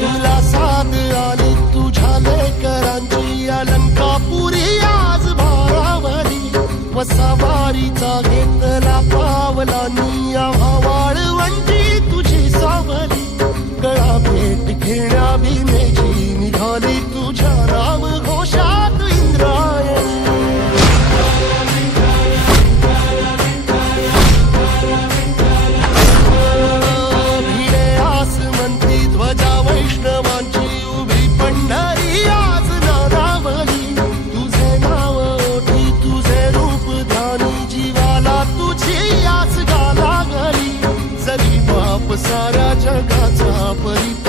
तुला साथ आली तुझ्या लेकरांची अलंकापुरी आज भारावली वसावारीचा घेतला पावलांनी आव्हा वाळवंटी तुझी सावली गळा भेट घेण्या भीमेची निघाली तुझ्या राम घोषात इंद्रायणी भिडे आसमंती ध्वजा वैष्णवांची उभी पंढरी आज नारावली तुझे नाव ओठी तुझे रूप ध्यानी जीवाला तुझी आस गा लागली जरी बाप साऱ्या जगाचा परी